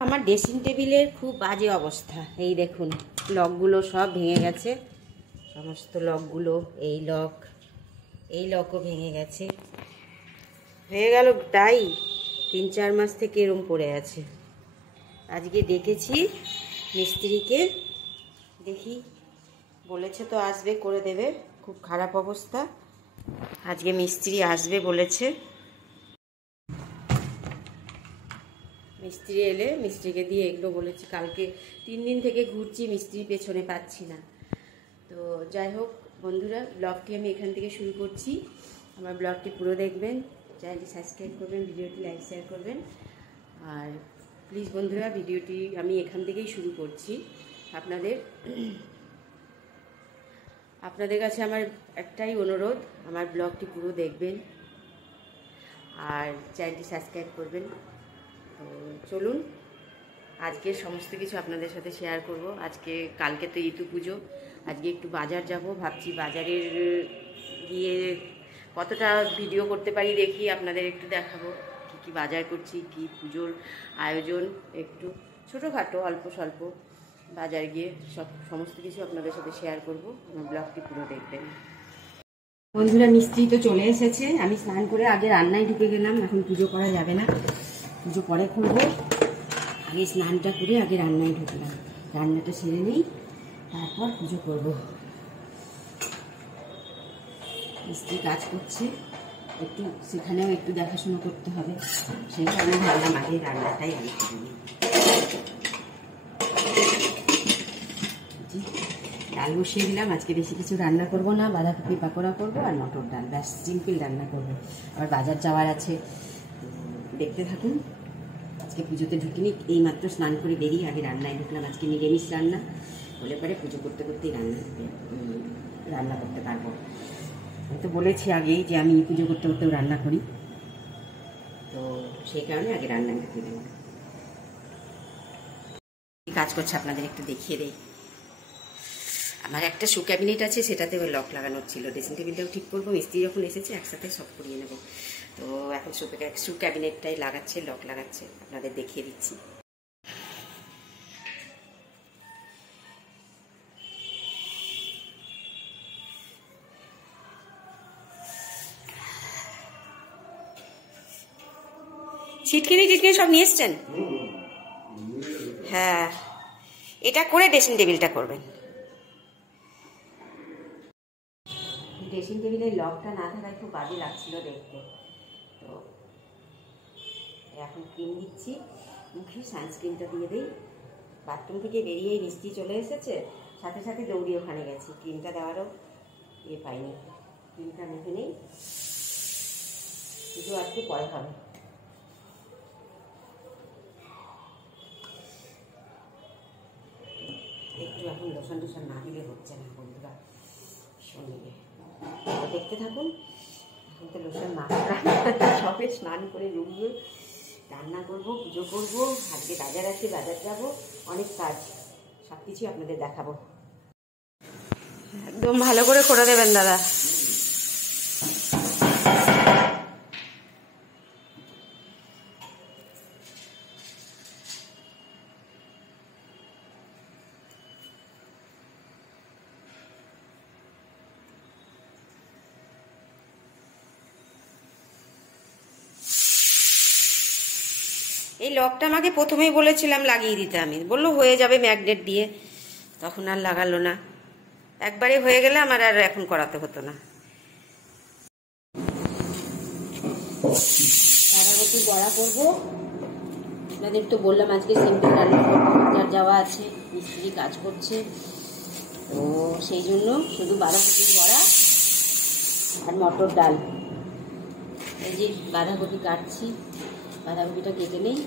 আমার ড্রেসিং টেবিলের খুব বাজে অবস্থা। এই দেখুন, লকগুলো সব ভেঙে গেছে, সমস্ত লকগুলো। এই লকও ভেঙে গেছে, হয়ে গেল তাই 3-4 মাস থেকে এরম পড়ে আছে। আজকে ডেকেছি মিস্ত্রিকে, দেখি বলেছে তো আসবে, করে দেবে। খুব খারাপ অবস্থা, আজকে মিস্ত্রি আসবে বলেছে। মিস্ত্রি এলে মিস্ত্রিকে দিয়ে এগুলো বলেছি। কালকে 3 দিন থেকে ঘুরছি, মিস্ত্রির পেছনে পাচ্ছি না। তো যাই হোক বন্ধুরা, ব্লগটি আমি এখান থেকে শুরু করছি। আমার ব্লগটি পুরো দেখবেন, চ্যানেলটি সাবস্ক্রাইব করবেন, ভিডিওটি লাইক শেয়ার করবেন। আর প্লিজ বন্ধুরা, ভিডিওটি আমি এখান থেকেই শুরু করছি। আপনাদের কাছে আমার একটাই অনুরোধ, আমার ব্লগটি পুরো দেখবেন আর চ্যানেলটি সাবস্ক্রাইব করবেন। তো চলুন, আজকে সমস্ত কিছু আপনাদের সাথে শেয়ার করব। কালকে তো ইতু পুজো, আজকে একটু বাজার যাব ভাবছি। বাজারের গিয়ে কতটা ভিডিও করতে পারি দেখি, আপনাদের একটু দেখাবো কী কী বাজার করছি, কী পুজোর আয়োজন। একটু ছোটোখাটো অল্প স্বল্প বাজার গিয়ে সমস্ত কিছু আপনাদের সাথে শেয়ার করব। আমার ব্লগটি পুরো দেখবেন। বন্ধুরা, মিস্ত্রি তো চলে এসেছে। আমি স্নান করে আগে রান্নায় ঢুকে গেলাম। এখন পুজো করা যাবে না, পুজো পরে করবো। আগে স্নানটা করে আগে রান্নায় ঢুকলাম, রান্নাটা সেরে নেই, তারপর পুজো করব। মিস্ত্রি কাজ করছে, একটু সেখানেও একটু দেখাশুনো করতে হবে, সেই কারণে ভাবলাম আগে রান্নাটাই আমি করে নিই। ডাল বসিয়ে দিলাম। আজকে বেশি কিছু রান্না করব না, বাঁধাকপি পাকোড়া করব আর মটর ডাল, ব্যাস সিম্পল রান্না করব। আবার বাজার যাওয়ার আছে, দেখতে থাকুন। আজকে পুজোতে ঢুকিনি, এইমাত্র স্নান করে বেরিয়ে আগে রান্নায় ঢুকলাম। আজকে নিরামিষ রান্না হলে পরে পুজো করতে করতেই রান্না করতে পারবো। আমি তো বলেছি আগেই যে আমি পুজো করতে করতেও রান্না করি, তো সেই কারণে আগে রান্নায় ঢুকে দেবো। কাজ করছে আপনাদের একটু দেখিয়ে দেই। আমার একটা শু ক্যাবিনেট আছে, সেটাতে ওই লক লাগানোর ছিল। ড্রেসিং টেবিলটাও ঠিক করবো, মিস্ত্রি যখন এসেছে একসাথে সব করিয়ে নেবো। তো এখন শু ক্যাবিনেটটাই লাগাচ্ছে, লক লাগাচ্ছে, আপনাদের দেখিয়ে দিচ্ছি। ছিটকিনি সব নিয়ে এসছেন? হ্যাঁ, এটা করে ড্রেসিং টেবিলটা করবেন। ড্রেসিং টেবিলের লকটা না থাকায় খুব বাজে লাগছিল দেখতে। তো এখন ক্রিম দিচ্ছি, মুখে সানস্ক্রিনটা দিয়ে দিই। বাথরুম থেকে বেরিয়েই মিস্ত্রি চলে এসেছে, সাথে সাথে দৌড়ি ওখানে গেছি। ক্রিমটা দেওয়ারও পাইনি, ক্রিমটা মেখে নেই, শুধু আজকে পরে হবে। একটু এখন লোশন টোশন না দিলে হচ্ছে না বন্ধুরা, শুনবে। দেখতে থাকুন। এখন তো লোশন না সবে স্নান করে রুমিয়ে রান্না করবো, পুজো করবো। আজকে বাজার আছে, বাজার যাবো, অনেক কাজ, সব কিছুই আপনাদের দেখাবো। একদম ভালো করে দেবেন দাদা। এই লকটা আমাকে প্রথমেই বলেছিলাম লাগিয়ে দিতে, আমি বললো হয়ে যাবে ম্যাগনেট দিয়ে, তখন আর লাগালো না। একবারে হয়ে গেলে আমার আর এখন করাতে হতো না। বাঁধাকপি বড়া করবো, আপনাদের তো বললাম আজকে সিম্পল রান্না করবো। বাজার যাওয়া আছে, মিস্ত্রি কাজ করছে, তো সেই জন্য শুধু বাঁধাকপি বড়া আর মটর ডাল। এই যে বাঁধাকপি কাটছি, বাঁধাকপিটা কেটে নেই,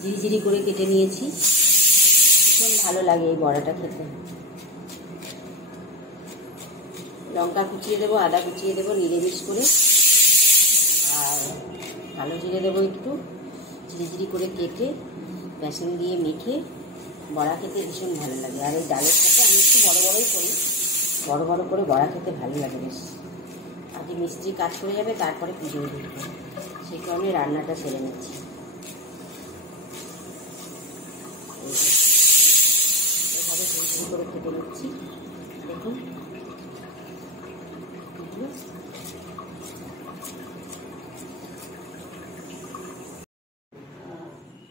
ঝিরিঝিরি করে কেটে নিয়েছি। ভীষণ ভালো লাগে এই বড়াটা খেতে। লঙ্কা কুচিয়ে দেবো, আদা কুচিয়ে দেবো নিরামিষ করে, আর কালো জিরে দেবো একটু। ঝিরিঝিরি করে কেটে বেসন দিয়ে মেখে বড়া খেতে ভীষণ ভালো লাগে। আর এই ডালের সাথে আমি একটু বড়ই করি, বড় করে বড়া খেতে ভালো লাগে বেশ। আগে মিস্ত্রি কাজ করে যাবে, তারপরে পুজো দিতে, সেই কারণে রান্নাটা সেরে নিচ্ছি। করে কেটে নিচ্ছি। দেখুন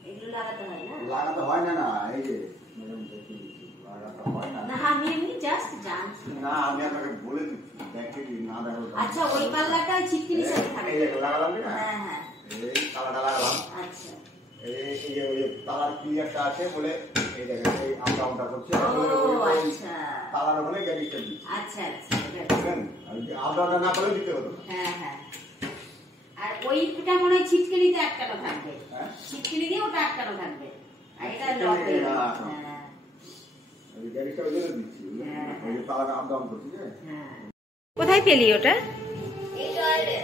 এগুলো লাগাতে হয় না? লাগাতে হয় না। না এই যে লাগাতে হয় না। না আমি এমনি জাস্ট জানছি। না আমি আপনাকে বলে দিচ্ছি, দেখে কি না দেখো। আচ্ছা ওই পাল্লাটা ছিটকিনি সাইড থাকে। এই যে লাগালাম না? হ্যাঁ হ্যাঁ। এই তালাটা লাগালাম। আচ্ছা এই যে ওই তালার ক্লিয়ারটা আছে বলে এই দেখেন এই আমটা করছে। ও আচ্ছা। তালার ওখানে গ্যারিজটা দিচ্ছি। আচ্ছা আচ্ছা। বুঝলেন? আর আমটা না করলে দিতে হতো। হ্যাঁ হ্যাঁ। আর ওইটা মনে হয় ছিটকিনিতে আটকানো থাকবে। হ্যাঁ? ছিটকিনি দিয়ে ওটা আটকানো থাকবে। আর এটা লক হয়ে যাবে। হ্যাঁ। এই গ্যারিজটা ওই জন্য দিচ্ছি। ওই যে তালাটা আমটা করছি যে। হ্যাঁ। কোথায় পেলি ওটা? এই ডয়ারে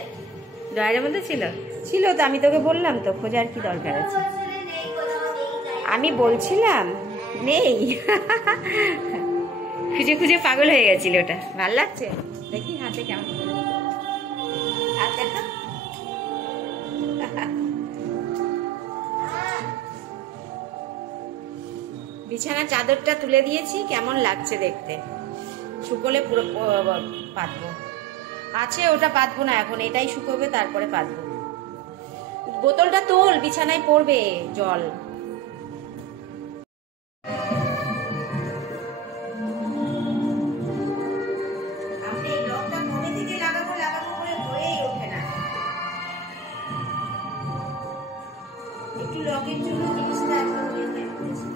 ডয়ারের মধ্যে ছিল? ছিল তো, আমি তোকে বললাম তো, খোঁজার কি দরকার আছে? নেই, কোথাও নেই, তাই আমি বলছিলাম নেই। খুঁজে খুঁজে পাগল হয়ে গেছিল ওটা। ভাল লাগছে? দেখি হাতে কেমন হাত দেখা। বিছানা চাদরটা তুলে দিয়েছি, কেমন লাগছে দেখতে। শুকোলে পুরো পাতবো। আছে ওটা পাতবো না এখন, এটাই শুকোবে তারপরে পাতবো। বোতলটা তোল, বিছানায় পড়বে জল। আমি এই লকটা কবে থেকে লাগাবো লাগাবো করে হয়েই ওঠে না। একটু লকের জন্য জিনিসটা এখন হয়ে পড়েছে।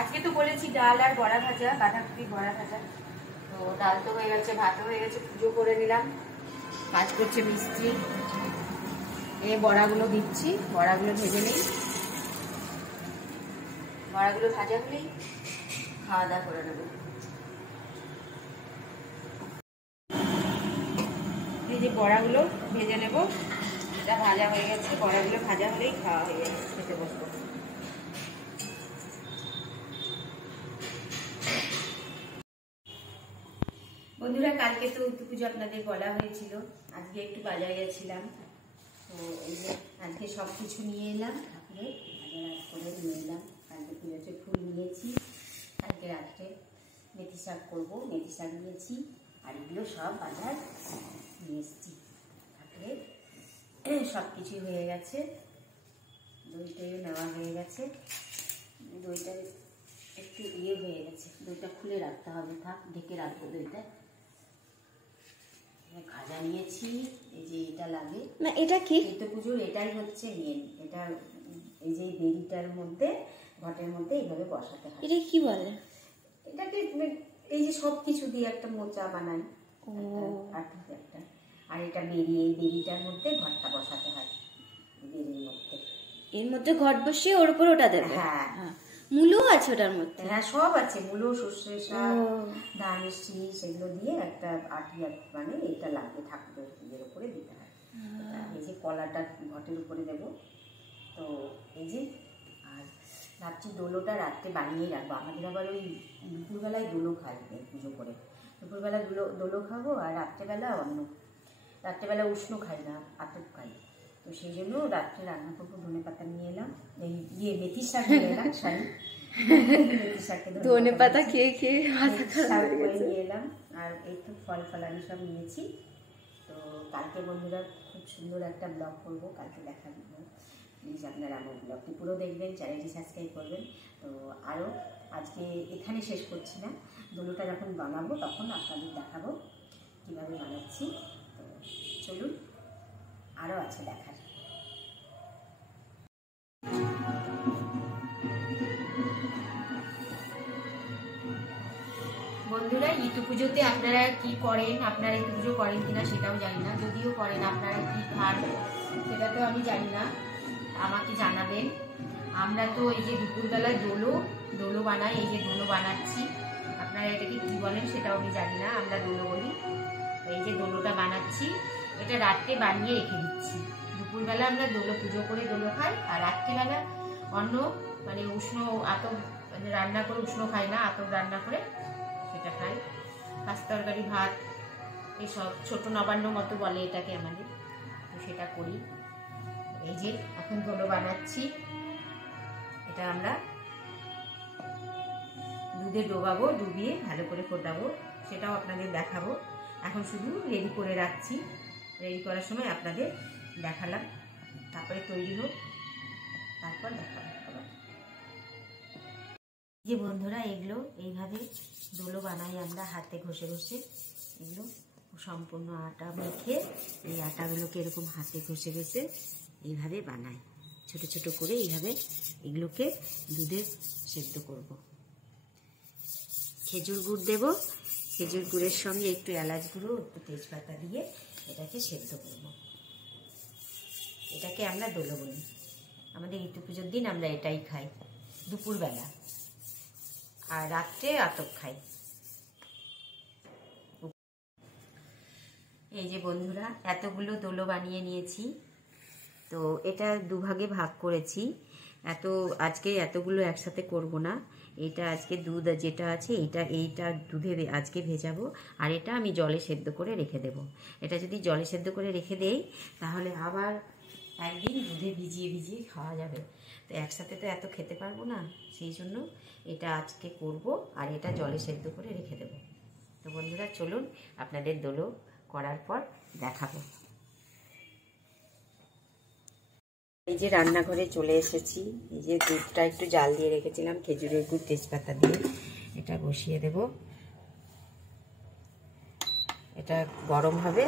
আজকে তো বলেছি ডাল আর বড়া ভাজা, বাঁধাকপি বড়া ভাজা। তো ডাল তো হয়ে গেছে, ভাতও হয়ে গেছে, পুজো করে নিলাম। কাজ করছে মিস্ত্রি। এই বড়াগুলো দিচ্ছি, বড়াগুলো ভেজে নেই। বড়াগুলো ভাজা হলেই খাওয়া দাওয়া করে নেব। এই যে বড়াগুলো ভেজে নেব, এটা ভাজা হয়ে গেছে। বড়াগুলো ভাজা হলেই খাওয়া হয়ে যাবে, খেতে বসবো। বন্ধুরা কালকে তো উত্তর পুজো আপনাদের বলা হয়েছিল, আজকে একটু বাজারে গেছিলাম। তো এই যে আজকে সব কিছু নিয়ে এলাম, ঠাকুরের বাজার করে নিয়ে এলাম। কালকে পুজোতে ফুল নিয়েছি, কালকে রাত্রে মেথি শাক করবো, মেথি শাক নিয়েছি। আর এগুলো সব বাজার নিয়ে এসেছি ঠাকুরের। সব কিছুই হয়ে গেছে, দইটাই নেওয়া হয়ে গেছে। দইটা একটু ইয়ে হয়ে গেছে, দইটা খুলে রাখতে হবে, থাক ঢেকে রাখবো দইটা। খাজা নিয়েছি, এই যে এটা লাগে না, এটা কি? তো পুজোর এটাই হচ্ছে মেন। এটা এই যে বেরিটার মধ্যে, ঘটের মধ্যে এইভাবে বসাতে হয়। এটা কি বলে? এটাকে এই যে সব কিছু দিয়ে একটা মোচা বানাই একটা। আর এটা বেরিয়ে, এই বেরিটার মধ্যে ঘরটা বসাতে হয়, বেরির মধ্যে। এর মধ্যে ঘট বসিয়ে ওর উপর ওটা দেবে? হ্যাঁ। মূলও আছে ওটার মধ্যে? হ্যাঁ সব আছে, মূলো, সর্ষে শাক, ধান মিষ্টি, সেগুলো দিয়ে একটা আটি মানে এটা লাগবে ঠাকুরের ইয়ের উপরে দিতে হয়। এই যে কলাটা ঘটের উপরে দেবো। তো এই যে, আর ভাবছি দোলোটা রাত্রে বানিয়েই রাখবো। আমাদের আবার ওই দুপুরবেলায় দোলো খাই পুজো করে। দুপুরবেলা দোলো খাবো, আর রাত্রেবেলা অন্য। রাত্রেবেলা উষ্ণ খাই না, আতপ খাই। তো সেই জন্য রাত্রে রান্না করবো। ধনে পাতা নিয়ে এলাম, এই মেথির শাক নিয়ে এলাম, সরি মেথির শাককে ধনে পাতা খেয়ে খেয়ে শাক করে নিয়ে এলাম। আর এই তো ফল ফলানি সব নিয়েছি। তো কালকে বন্ধুরা খুব সুন্দর একটা ব্লগ করবো, কালকে দেখা দিব। প্লিজ আপনারা আমার ব্লগটি পুরো দেখবেন, চ্যানেলটি সাবস্ক্রাইব করবেন। তো আরও আজকে এখানে শেষ করছি না, দোলোটা যখন বানাবো তখন আপনাদের দেখাবো কীভাবে বানাচ্ছি। তো চলুন, আরও আছে দেখার। বন্ধুরা ইতু পুজোতে আপনারা কি করেন, আপনারা ইতু পুজো করেন কিনা সেটাও জানি না। যদিও করেন, আপনারা কি খান সেটা তো আমি জানি না, আমাকে জানাবেন। আমরা তো এই যে দুপুরবেলায় দোলো বানাই, এই যে দোলো বানাচ্ছি। আপনারা এটাকে কি বলেন সেটাও আমি জানি না, আমরা দোলো বলি। এই যে দোলোটা বানাচ্ছি, এটা রাত্রে বানিয়ে রেখে দিচ্ছি। দুপুরবেলা আমরা দোলো পুজো করে দোলো খাই, আর রাত্রিবেলা অন্য মানে উষ্ণ আতপ রান্না করে, উষ্ণ খাই না, আতপ রান্না করে সেটা খাই। কাঁচ তরকারি, ভাত, এসব ছোট নবান্ন মতো বলে এটাকে আমাদের। সেটা করি। এই যে এখন দোলো বানাচ্ছি, এটা আমরা দুধে ডোবাবো, ডুবিয়ে ভালো করে ফোটাবো, সেটাও আপনাদের দেখাবো। এখন শুধু রেডি করে রাখছি, রেডি করার সময় আপনাদের দেখালাম, তারপরে তৈরি হোক, তারপর দেখাবো। যে বন্ধুরা, এগুলো এইভাবে দোলো বানাই আমরা হাতে ঘষে ঘষে। এগুলো সম্পূর্ণ আটা মেখে এই আটাগুলোকে এরকম হাতে ঘষে ঘষে এইভাবে বানাই, ছোট ছোট করে এইভাবে এগুলোকে দুধে সেদ্ধ করব। খেজুর গুড় দেব, খেজুর গুড়ের সঙ্গে একটু এলাচ গুঁড়ো, একটু তেজপাতা দিয়ে এটাকে সেদ্ধ করব। এটাকে আমরা দোলো বলি। আমাদের ঋতু পুজোর দিন আমরা এটাই খাই দুপুরবেলা, আর রাত্রে আতপ খাই। এই যে বন্ধুরা, এতগুলো দোলো বানিয়ে নিয়েছি, তো এটা দুভাগে ভাগ করেছি। আজকে এতগুলো একসাথে করব না। এটা আজকে দুধ যেটা আছে এইটা দুধে আজকে ভেজাবো, আর এটা আমি জলে সেদ্ধ করে রেখে দেব। এটা যদি জলে সেদ্ধ করে রেখে দেই তাহলে আবার একদিন দুধে ভিজিয়ে ভিজিয়ে খাওয়া যাবে, তো একসাথে তো এত খেতে পারবো না, সেই জন্য এটা আজকে করব আর এটা জলে সেদ্ধ করে রেখে দেব। তো বন্ধুরা চলুন আপনাদের দোলো করার পর দেখাবো। এই যে রান্নাঘরে চলে এসেছি, এই যে দুধটা একটু জাল দিয়ে রেখেছিলাম খেজুরের গুড় তেজপাতা দিয়ে, এটা বসিয়ে দেব। এটা গরম হবে,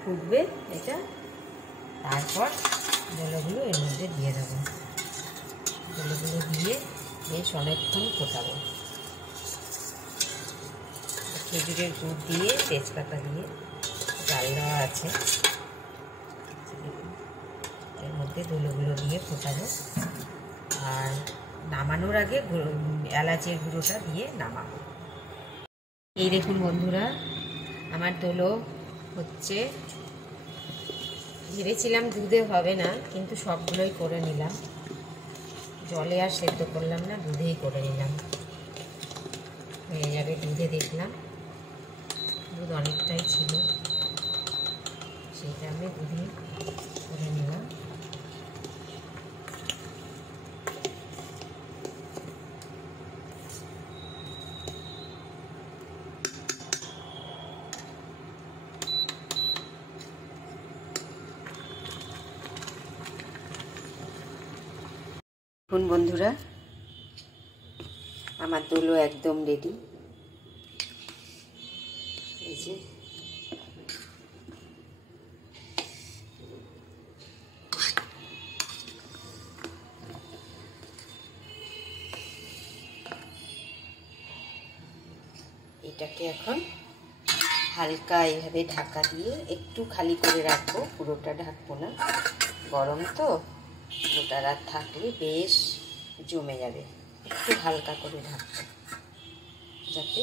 ফুটবে এটা, তারপর দোলোগুলো এর মধ্যে দিয়ে দেবো। দোলোগুলো দিয়ে বেশ অনেকক্ষণ ফোটাবো। খেজুরের গুড় দিয়ে তেজপাতা দিয়ে জাল দেওয়া আছে, এর মধ্যে দোলোগুলো দিয়ে ফোটাবো। আর নামানোর আগে এলাচের গুঁড়োটা দিয়ে নামাবো। এই দেখুন বন্ধুরা, আমার দোলো হচ্ছে। ভেবেছিলাম দুধে হবে না, কিন্তু সবগুলোই করে নিলাম, জলে আর সেদ্ধ করলাম না, দুধেই করে নিলাম। হয়ে যাবে দুধে, দেখলাম দুধ অনেকটাই ছিল, সেইটা আমি দুধে করে নিলাম। এখন বন্ধুরা, আমার দোলো একদম রেডি। এই যে এটাকে এখন হালকা এইভাবে ঢাকা দিয়ে একটু খালি করে রাখবো, পুরোটা ঢাকবো না, গরম তো, গোটা রাত থাকলে বেশ জমে যাবে। একটু হালকা করে ঢাকবো যাতে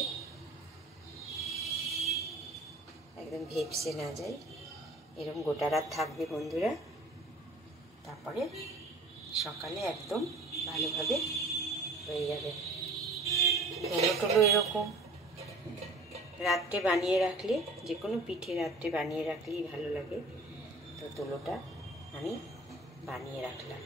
একদম ভেপসে না যায়। এরকম গোটা রাত থাকবে বন্ধুরা, তারপরে সকালে একদম ভালোভাবে হয়ে যাবে। দোলো টোলো এরকম রাত্রে বানিয়ে রাখলে, যে কোনো পিঠে রাত্রে বানিয়ে রাখলেই ভালো লাগে। তো দোলোটা আমি বানিয়ে রাখলাম।